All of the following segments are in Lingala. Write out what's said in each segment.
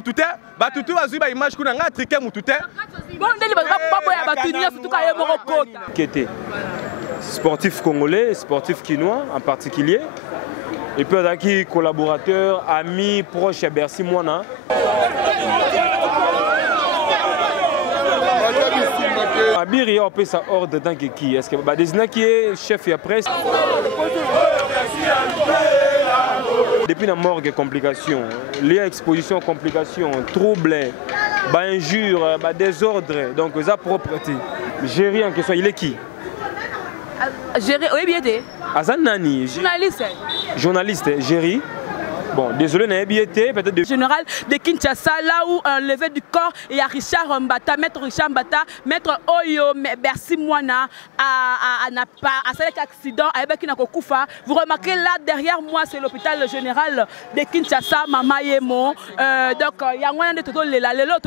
mutute ba tutu bazui ba image kuna nga triquer mutute bon ndeli ba boya ba tunia surtout ka yemo kota Kété sportif congolais, sportif quinois en particulier. Et puis avec collaborateurs, amis, proches à Bercy Moana. Abiri on peut ça ordre dans qui est-ce que bah désigner qui est chef et après depuis la morgue complications, les expositions complications, troubles, bah injures, bah désordre, donc ça propreté. Gérer en question, il est qui? Gérer, oui bien été. Azan Nani. Journaliste. Journaliste, Géry. Bon, désolé, n'a pas été peut-être de général de Kinshasa, là où un levé du corps, il y a Richard Mbata, maître Richard Mbata, maître Oyo, Bercy Moana, à cet accident, avec Koufa. Vous remarquez là, derrière moi, c'est l'hôpital général de Kinshasa, Mama Yemo. Donc, il y a moyen de tout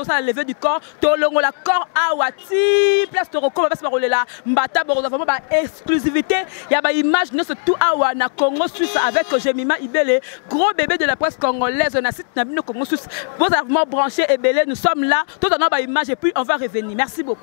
ça, le levé du corps, tout le corps à Wati, place de recours, parce que là, Mbata, vraiment, exclusivité, il y a une image, surtout à Wana, Congo Suisse, avec Jemima Ibele, gros bébé de la presse congolaise, on a cité Nabino Congo Suisse, vos armements branchés et belés, nous sommes là, tout en bas image et puis on va revenir. Merci beaucoup.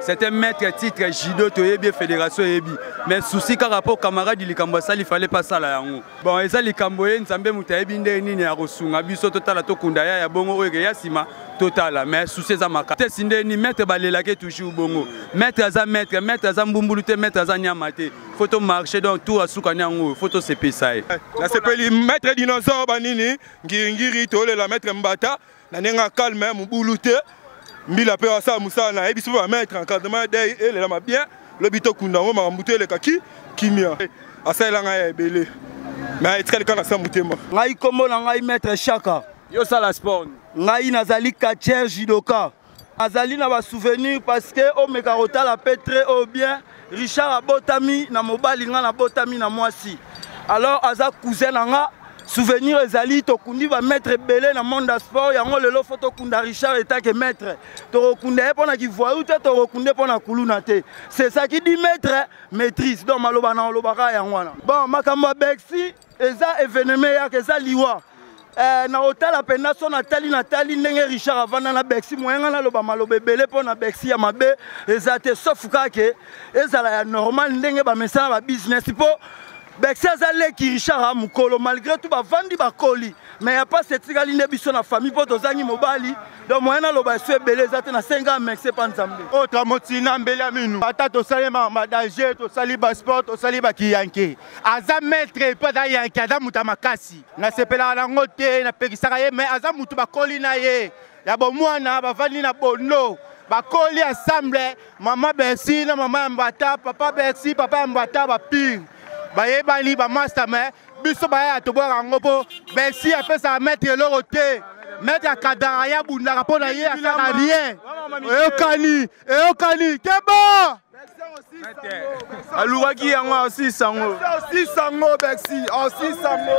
C'était maître titre judo toyebi fédération yebi mais souci par rapport camarade likambo ça il fallait pas ça là yango bon eza likambo ye nzambe mutayebi nde nini ya kosunga biso totala to kunda ya bongo oyo ya sima totala mais souci eza makate sinde ni maître balelake toujours bongo maître aza mbumbulute maître aza nyama te photo marcher donc tout asukani yango photo sepesa ye na sepeli maître dinosaure banini ngiri to la maître mbata na nenga calme mbulute mbila pe asa musana ebiso ba mettre encadrement day et la bien le bito kunda ngo makambuto le kaki kimia asa la nga ebele mais etikali kana sa mutema ngai kombo na ngai maître Chaka yo sala sport ngai nazali catcher judoka azali na ba souvenir parce que o mekarota la petre au bien Richard abotami na mobali nga na botami na mwasi alors aza cousin nga souvenir ezali tokundi ba maître belé na monde de sport yango lelo photo kunda Richard eta que maître to kunda pona ki voyou te to kunda pona kuluna te c'est ça qui dit maître maîtrise donc maloba na lobaka yango wana bon makambo Bexi eza événement ya eza liwa na hôtel pena so Nathalie ndenge Richard avanda na Bexi moyenga na loba malobe belé pona Bexi ya mabe eza te sauf que ezala ya normal ndenge ba mesana ba business po Bexi azale ki Richard a mukolo malgré tout ba vandi ba koli mais y a pas cette galine biso na famille po tozangi mobali donc moyena loba so ebele zate na 5 ans mais c'est pas nzambe autre motina mbele aminu ata to salema ma danger to sali ba sport to sali ba kiyanke aza maître pa da yanke aza muta makasi na sepela na ngote na pekisaka ye mais aza mutu ba koli na ye ya bo mwana ba vandi na bono ba koli ensemble maman Bexi na maman Mbata papa Bexi papa Mbata ba pire bayebani ba master mais biso baya to boka ngopo Bexi apesa mettre loro te mettre akadara ya bundaka pona ye asaka rien eokani keba aluraki yango aussi sango Bexi aussi sango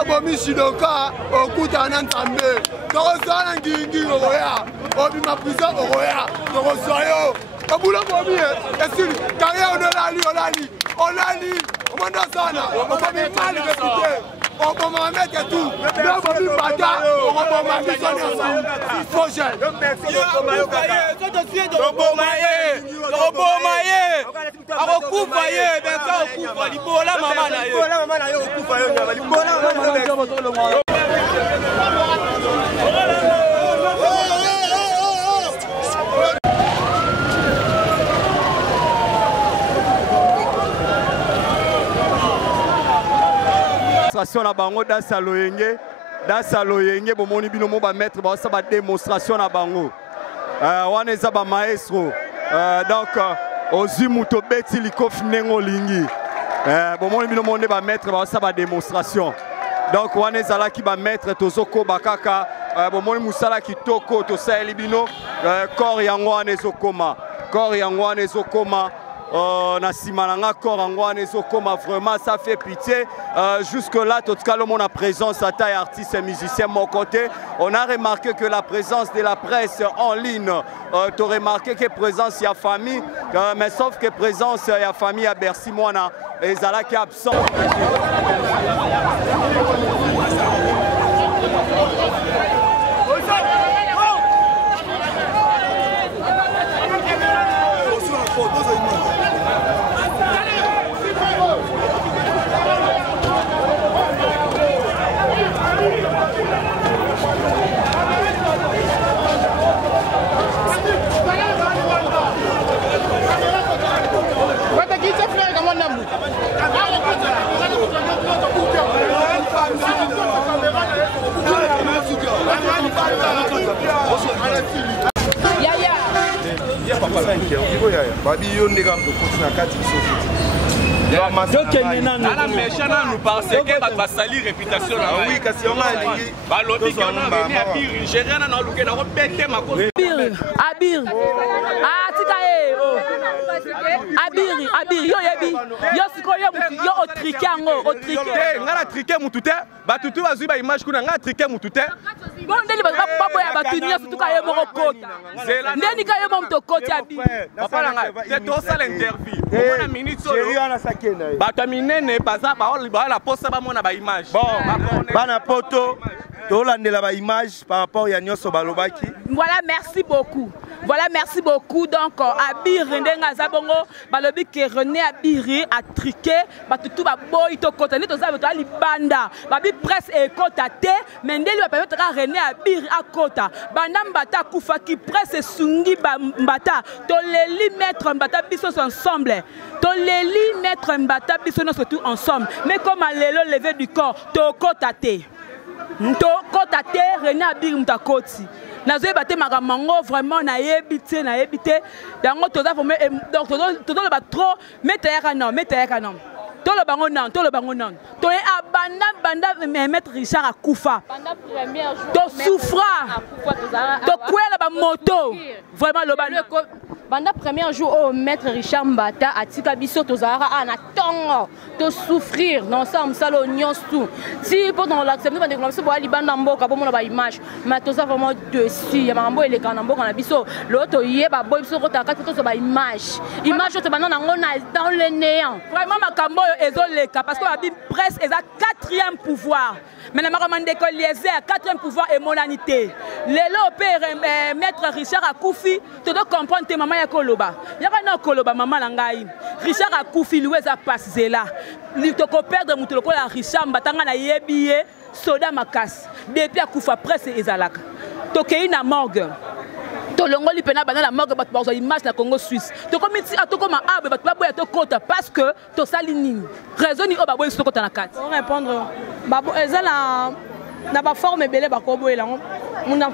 Bomi Shidoka, Okutana Ntambe, Torosana Ngingi Oroya, Obima Prison Oroya, Torosoyo, Kabula Bomi, Essil, carrière Olali, Omandasana, Obami mal réputé, Obama mettre tout, Bomi Bata, Obama Bisson, Fogel, na bango dans Saloyenge bomoni bino mo ba mettre ba sa ba démonstration na bango wana eza ba maestro donc ozi muto beti likof nengo lingi bomoni bino mo ne ba mettre ba sa ba démonstration donc wana ezala ki ba mettre tozoko bakaka bomoni musala kitoko to saeli bino corps yango wana ezokoma na simananga corps angwane ezokoma vraiment ça fait pitié jusque là tout cas le monde a présence à taille artiste et musicien mon côté on a remarqué que la présence de la presse en ligne tu as remarqué que présence il y a famille mais sauf que présence il y a famille à Bercy moi na ezala qui absent Babi yonde kam to kotina kati sofi. Nana méchant nous parce que va salir réputation là. Oui, kasi on a lingi. Ba lobi qu'on a venu à Biri, j'ai rien à luke na repéter ma cause. Abir. Ah tikae. Abir yo yebi. Yo siko yo o triquer ngo, o triquer. Ngala triquer mutute, ba tutu bazui ba image kuna ngala triquer mutute. Bon ndeli ba boya batunia surtout ka ye moko kota. Ndeni ka ye mo mto kota Abir. Papa nanga, te to sala interview. Mona minute solo. Bato minene baza ba la poste ba mona ba image. Bon, bana poto tolandela ba image par rapport ya nyoso balobaki. Voilà, merci beaucoup. Donc Abir ndenga zabongo balobi ke René Abiri a triqué batutu ba boy to kota ni to za beto ali banda babi presse e kota te mais ndeli ba permettre René Abiri a kota banda mbata kufa ki presse sungi ba mbata to leli mettre mbata biso ensemble to leli mettre mbata biso no surtout ensemble mais comme à lelo lever du corps to kota te René Abiri mtakoti nazoye bate makamango vraiment na yebite dango toza vraiment donc tozo le ba trop metayaka non to le bango non to e abanda mettre Richard akufa to souffra to kwela ba moto vraiment le ban banda premier jour au maître Richard Mbata atika biso tozara ana tongo to souffrir non ça msalo nyonsu si pendant l'accepter bande comme ça bo ali banda mboka bo mona ba image mais toza vraiment dessus ya mambo ele kana mboka na biso l'autre yeba boy biso kota kati to ba image to bana ngo na dans le néant vraiment makambo ezoleka parce que la Bible presse est à 4e pouvoir mais na makamande ko liese à 4e pouvoir et monanité lelo père maître Richard akufi to do comprendre te maman ya koloba maman na ngai Richard akufi lueza pasela li to ko perdre mutu lokola Richard Mbatanga na yebiye soda makasi depuis akufa presse ezalaka to kei na morgue to longoli pena bana la morgue bato bazo image na Congo Suisse to komiti atokoma abe bato baboya to kota parce que to salinini raison ni oba boy sokota na kati pour répondre babo ezala na ba forme belé ba ko boyela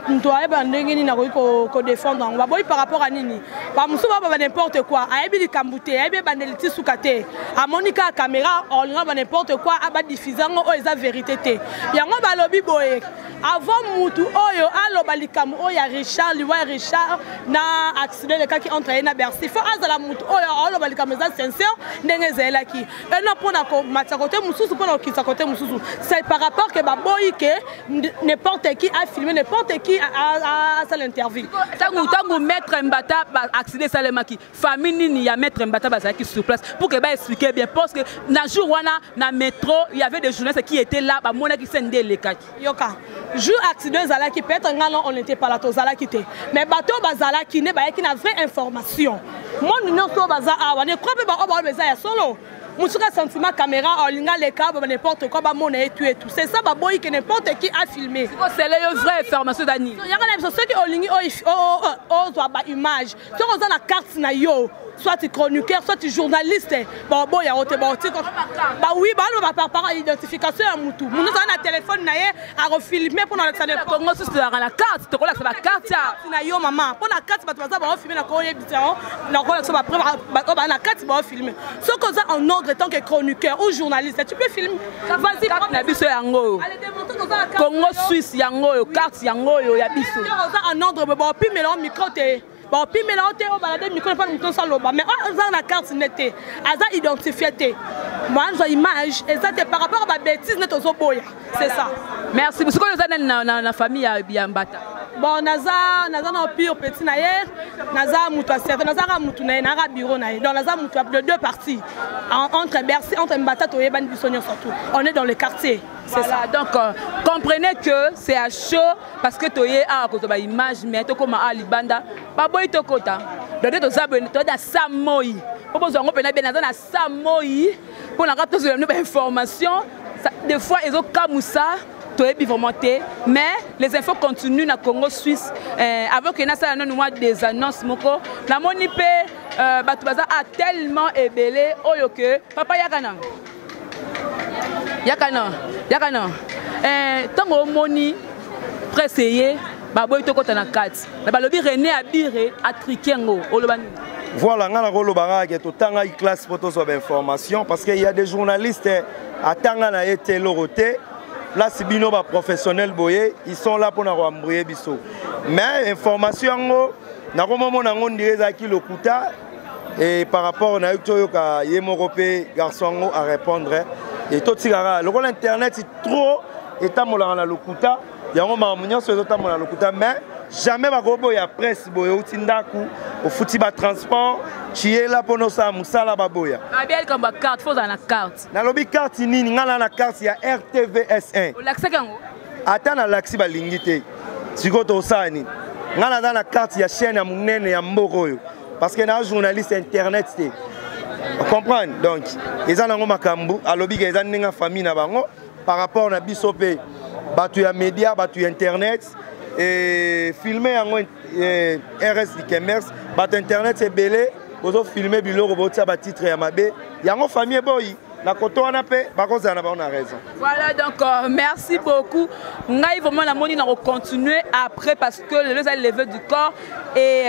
mutu ayeba ndenge nini nakoki kodéfendre yango baboyi par rapport à nini bamosusu baba n'importe quoi ayebi likambo te ayebi ebandeli ti suka te amoni kaka caméra olinga ba n'importe quoi abadiffuse yango oyo eza vérité te yango balobi boye avant mutu oyo aloba likambo oyo ya Richard liwa Richard na accident lekaki entre ye na Bercy fo azala mutu oyo aloba likambo eza sincère ndenge ezalelaki ena mpona komatisa kote mosusu mpona kokitisa kote mosusu c'est par rapport ke baboyi ke n'importe qui a filmé n'importe qui a l'interview. Tango maître Mbata accident salemaki famille nini ya maître Mbata bazaki sur place pour que ba expliquer bien parce que na jour wana na métro il y avait des journalistes qui étaient là ba mona qui sende lekaki yoka jour accident zalaki peut-être ngalo on n'était pas là to zalaki te mais bato bazalaki ne ba yaki na vraie information mon non to baza awa ne crois pas ba beza ya solo Moussouka sentiment caméra, on linga les câbles, n'importe quoi, mon et tout et tout. C'est ça, baboy que n'importe qui a filmé. C'est la vraie information d'Annie. Il y a des gens qui ont lingi au image. Si on a la carte na yo, soit tu chroniqueur, soit tu journaliste. Bah boy, on te bah oui, bah on va pas parler d'identification à Moutou. Nous avons un téléphone naïe à refilmer pour notre année. Comment ça c'est la carte? Tu connais la carte na yo maman. Pour la carte, bah tu vas pas filmer la courrier bizarre. La courrier ça va prendre la carte, bah filmer. Ce qu'on a en ordre tant que chroniqueur ou journaliste, tu peux filmer. Vas-y, carte na biso yango. Congo Suisse yango, carte yango ya biso. En ordre, bah puis mais le micro te. Bon, puis mais là on balade micro pas mouton sans loba mais on a la carte nette aza identifié te moi j'ai image et ça c'est par rapport à ma bêtise net au boya c'est ça merci parce que nous avons na famille ya Mbata bon naza na pire petit na hier naza mutu certain naza mutu na na bureau na donc naza mutu de deux parties entre Bercy entre Mbata to yebani bisonyo surtout on est dans le quartier. C'est ça. Donc, comprenez que c'est à chaud parce que tu as une image, mais tu comme à Libanda. Baboy to kota. Donc, tu as des Samoy. Pour que tu aies bien dans Samoy, pour la rate de information, des fois, ils ont comme ça. Tu es biformanté, mais les infos continuent dans le Congo Suisse. Avant que nous ayons des annonces, la monipé a tellement ébélé, que papa Yakana. Yakana. Tango moni pressé, baboy to kota na kati. Na balobi René Abiré a trikengo olobani. Voilà, ngana ko lobanga ke to tanga i classe photo sur information parce qu'il y a des journalistes à tanga na été loroté. Là c'est bino ba professionnel boye, ils sont là pour na embrouiller biso. Mais information ngo na ko momo na ngondi ezaki lokuta et par rapport na yo ka yemorope garçon à répondre. Et tout ça, le rôle internet c'est trop étamolanga na lokuta yango mamunyo so étamolanga lokuta mais jamais ba gobo ya presse boyo utindaku au futi ba transport qui est là pour nous ça musala baboya abel comme carte faut dans la carte na lobby carte nini ngala na carte ya RTVS1 o l'accès kango ata na l'accès ba lingité sikoto sani ngala dans la carte ya chaîne ya munene ya mboko parce que na journaliste internet c'est on comprend donc ils ont un makambu alobi ils ont une famille na bango par rapport na bisope batu ya média batu internet et filmer en RS du commerce batu internet c'est belé ozo filmer bilo roboti ba titre ya mabe yango famille boy na koto wana pe bakoza na ba on a raison. Voilà donc merci beaucoup. Ngai vraiment la moni na continuer après parce que le lever du corps et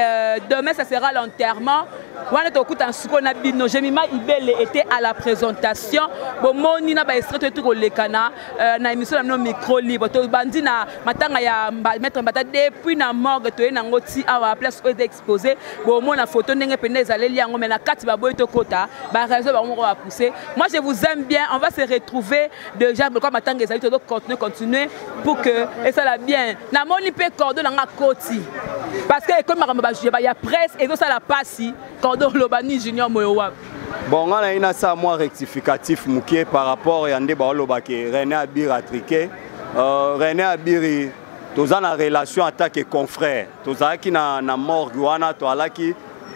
demain ça sera l'enterrement. Wana to kuta nsuko na bino Jemima Ibele était à la présentation bon moni na ba extrait tout lekana na émission na micro libre to bandi na matanga ya maître Mbata depuis na morgue to na ngoti awa place où exposé bon mona photo ndenge pene ezaleli yango mais na kati ba boy to kota ba raison ba ngo va pousser. Moi je vous aime bien, on va se retrouver déjà comme matanga ezali to continuer pour que et ça la bien na moni pe cordon na koti parce que comme il y a presse et ça la passe cordon lobani junior moyowa. Bon, on a une rectificatif mouké par rapport à Yandé Baolobake, René Abir a triqué. René Abiri, tous en relation attaque et confrère. Tous en qui na mort Guana,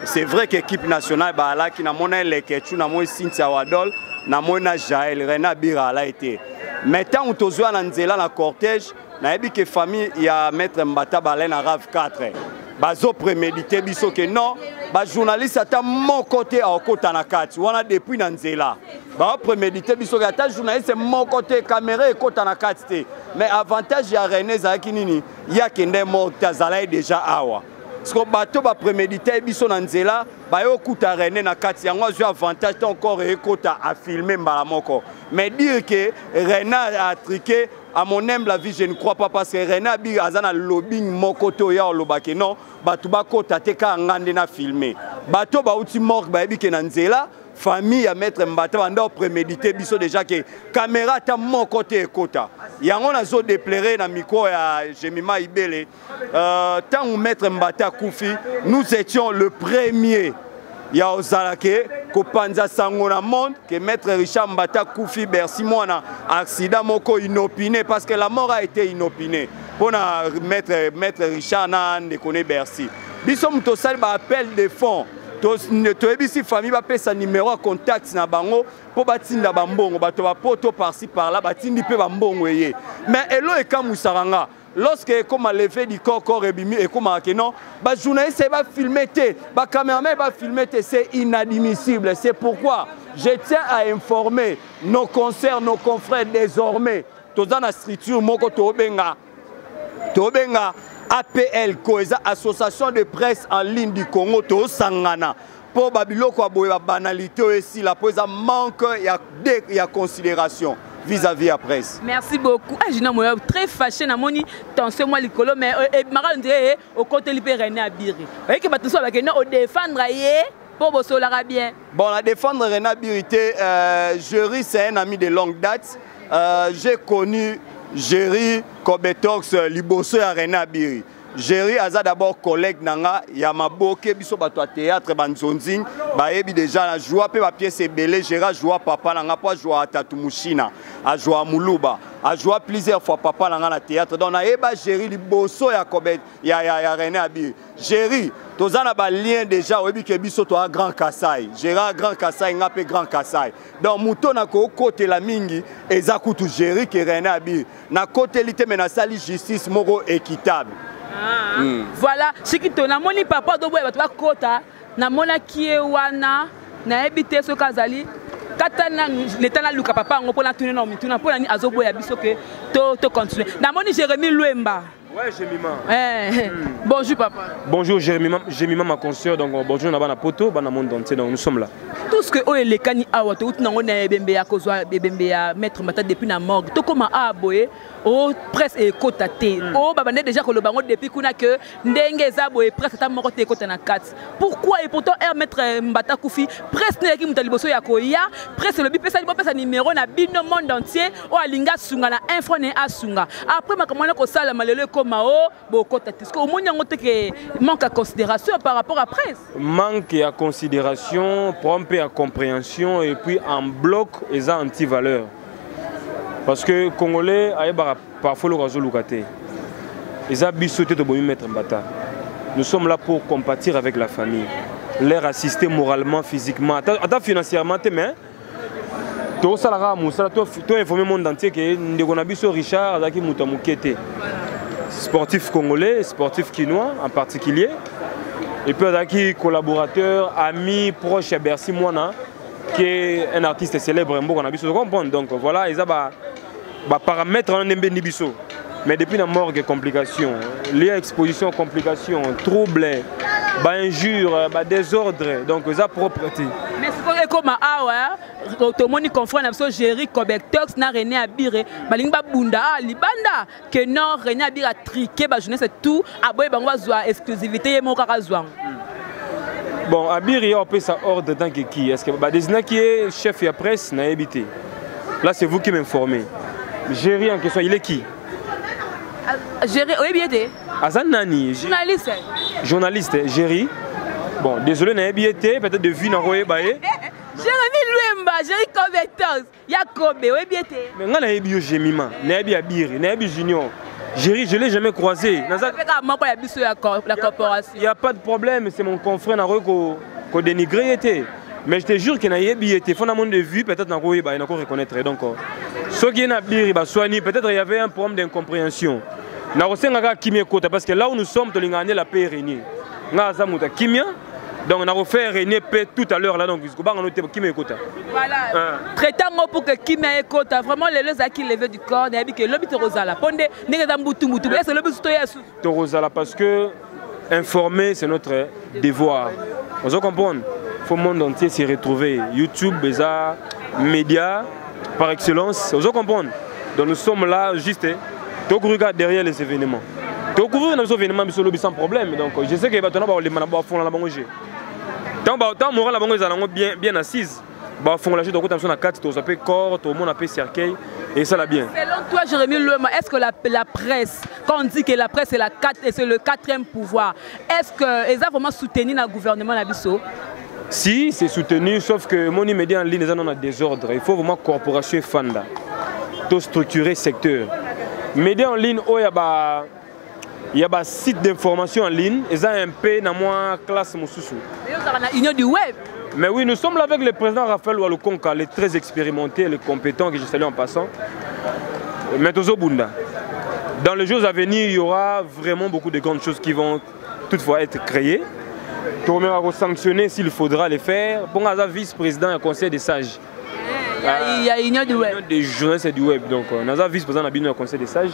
c'est vrai que l'équipe nationale qui na monnaie les Ketchou, na monnaie Cynthia Wadol, na monnaie Jaël, René Abir a été. Maintenant, on tous en Nzela na cortège, na ebi que famille il y a maître Mbata Balen à RAV 4. bazo prémédité biso que non ba journaliste ata mon côté à kota na kati wana depuis na nzela ba prémédité biso que ata journaliste mon côté caméra et kota na kati te mais avantage ya René zaki nini ya kende morta zala déjà awa parce que bato ba prémédité biso na nzela ba yo kuta René na kati yango azwa avantage encore et kota à filmer mbala moko mais dire que René a triqué à mon humble avis, je ne crois pas parce que René Abir azana lobbying mokoto ya olobake non batu bakota teka ngande na filmer bato ba uti mort ba ebi ke na nzela famille ya maître Mbata banda prémédité biso déjà que caméra ta mon côté ekota yango na zo déplérer na micro ya Jemima Ibele tant où maître Mbata kufi nous étions le premier ya ozalake ko panza sango na monde que maître Richard Mbata Koufi Bercy mona accident moko inopiné parce que la mort a été inopinée pour maître Richard na ne connaît Bercy biso muto sali ba appel de fonds to ebisi famille ba pesa numéro de contact na bango po batinda bambongo bato ba poto par-ci par là batindi pe bambongo yé mais elo e kamusaranga lorsque comme a levé du corps ebimi et comme que non ba journaliste va filmer ba caméraman va filmer c'est inadmissible c'est pourquoi je tiens à informer nos concerts nos confrères désormais tous dans la structure moko to benga APL Koeza association de presse en ligne du Congo to sangana pour babiloko aboye ba banalité aussi la pose manque il y a considération vis-à-vis à presse. Merci beaucoup. Ah, je suis très fâché na moni tension moi likolo mais mara ndé au côté libé René Abiri. Voyez que bato so ba kena o défendre yé pour bosso la bien. Bon, la défendre René Abiri Jerry c'est un ami de longue date. J'ai connu Jerry Kobetox liboso ya René Abiri. Jerry aza d'abord collègue nanga ya maboke biso bato a théâtre banzonzing ba ebi déjà la joie pe ba pièce belé Gérard joie papa nanga pas joie Tatu Mushina a joie Muluba a joie plusieurs fois papa nanga na théâtre donc na eba Jerry liboso ya Kobet ya René Abiri Jerry tozana ba lien déjà obi ke biso to a Grand Kassai Gérard Grand Kassai ngape Grand Kassai donc muto na ko côté la mingi eza kutu Jerry ke René Abiri na côté lité mais na sali justice moko équitable. Voilà, ce qui te namoni papa do boy batwa kota na mona kie wana na ebité so kazali katana l'état na luka papa ngo pona tuna na mituna pona ni azobo ya biso ke to continuer namoni Jérémy Luemba. Ouais, Jémima. Bonjour papa. Bonjour Jémima ma consoeur donc bonjour na bana poto bana monde entier donc nous sommes là. Tout ce que o le kani awa to utunango na bembe ya kozwa bembe ya maître Mbata depuis na morgue to koma aboye o presse et kota te o babande déjà ko le bango depuis kuna que ndenge za boye presse ta moko te kota na 4 pourquoi et pourtant maître Mbata Koufi presse ne ki mutaliboso ya koya presse le bi pesa numéro na bino monde entier o alinga sunga na info ne asunga après makamona ko sala malelo koma o bokota te ko monyango te que manque à considération par rapport à presse manque à considération pompe à compréhension et puis en bloc et anti-valeur. Parce que les Congolais, parfois, le réseau Lukate. Ils ont bisouté de Maître Mbata. Nous sommes là pour compatir avec la famille, leur assister moralement, physiquement, financièrement, mais tout ça, tout informer le monde entier que nous avons Richard Azaki Moutamukete, sportif congolais, sportif quinois en particulier, et puis Azaki collaborateur, ami, proche à Bercy Moana, qui est un artiste célèbre, donc voilà, ils ont des paramètres en Nibiso. Mais depuis la morgue, complications, liées à exposition, complications, troubles, injures, désordre, donc ils ont propreté. Mais c'est comme awa, tout le monde confond avec Jerry Kobetox, na René Abiri, balingba bunda, libanda, que non René Abiri a triqué, jeunesse tout, aboye bangwa zoa exclusivité et mon carazouan. Bon, Abiri a sa ordre tant que qui? Est-ce que désigné qui est chef de presse n'a habité? Là, c'est vous qui m'informez. Jerry en question, il est qui? Jerry, oui, bien été. Azanani. Journaliste. Journaliste, Jerry. Bon, désolé, n'a habité, peut-être de vue dans Roye Baye. Jérémy Luemba, Jerry Kobetox, Yakobe, oui, bien été. Mais on a habité Jemima, n'a habité Abiri, n'a habité Junior. Jerry, je ne l'ai jamais croisé. Il n'y a pas de problème, c'est mon confrère qui a dénigré. Mais je te jure qu'il y a des billets, fondamentalement de vue, peut-être qu'il y a encore reconnaître. Donc, ceux qui ont peut-être il y avait un problème d'incompréhension. Na rosenga kimia kota parce que là où nous sommes tolingane la paix régnée. Nga za muta kimia. Donc on a refait régner paix tout à l'heure là donc jusqu'au bang noté kimia kota. Voilà. Traitant pour que kimia kota vraiment les gens qui levé du corps n'a dit que l'obit rosala. Ponde ninga mbutu mutu. Est-ce l'obit to yasu? To rosala parce que informer c'est notre devoir. Vous comprenez? Faut le monde entier s'y retrouver. YouTube, les médias par excellence. Vous comprenez? Donc nous sommes là juste. Tu regardes derrière les événements. Tu couvrir nos événements sans problème. Donc je sais que les bâtons les manabas font la banque. Tant moral la banque est bien assise. Bah font la jeu donc attention à 4 tu appelles corps, tout le monde appelle cercueil et ça l'a bien. Selon toi Jérémy Louema, est-ce que la presse, quand on dit que la presse c'est le 4e pouvoir, est-ce que ils ont vraiment soutenu le gouvernement la biso? Si c'est soutenu, sauf que mon média en ligne ils ont un désordre. Il faut vraiment corporation fanda, tout structurer secteur. Médias en ligne, il y a des sites d'information en ligne, ils ont un peu dans ma classe Moussoussou. Union du web. Mais oui, nous sommes là avec le président Raphaël Walukonka, le très expérimenté, le compétent que je salue en passant. Mais Bunda. Dans les jours à venir, il y aura vraiment beaucoup de grandes choses qui vont toutefois être créées. Tout le monde va sanctionner s'il faudra les faire. Pour un vice-président et conseil des sages. Il y a union du web. Des journalistes du web. Donc, on a un vice-président et un conseil des sages.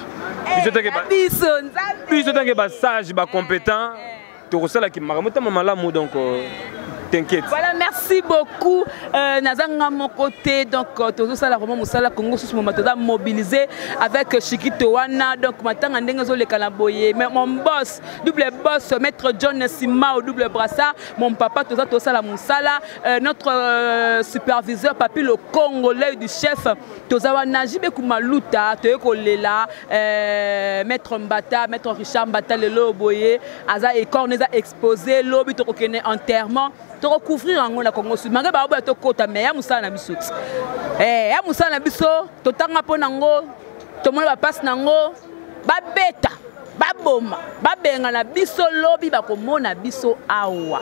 Puis, c'est sage, compétent. Tout le monde qui m'a donc. T'inquiète. Voilà, merci beaucoup. Nazanga mon côté, donc tout ça là vraiment Moussala Congo sous moment mobilisé avec Chikitowana, donc maintenant on les calaboyer. Mais mon boss, double boss, maître John Sima au double brassard, mon papa tout ça la Moussala, notre superviseur papi le Congolais du chef, Tozawa Najibe Kumaluta, Toyokolela, maître Mbata, maître Richard Mbata le Loboye, Aza et Corneza exposé, Lobi Tokene enterrement. Tu recouvrir en Congo Sud. Manga ba ba to kota me ya musala na biso. Ya musala na biso to tanga po nango to mona ba passe nango ba beta ba boma ba benga na biso lobi ba ko mona biso awa.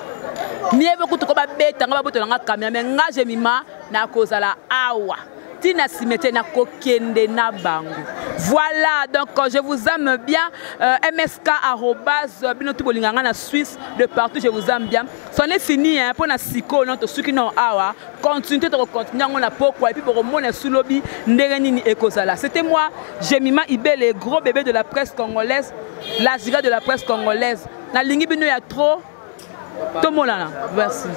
Niebe kutu ko ba beta nga ba boto nga kamia me nga jemima na kozala awa. Tina simete na kokende na bango. Voilà, donc je vous aime bien. MSK @binotubolinganga na Suisse, de partout je vous aime bien. C'en est fini hein pour na siko notre ceux qui n'ont awa. Continuez de continuer on a pourquoi et puis pour mon sous lobby ndengenini ekozala. C'était moi, Jemima Ibé, le gros bébé de la presse congolaise, la giga de la presse congolaise. Na lingi bino ya trop. Tomolana. Merci.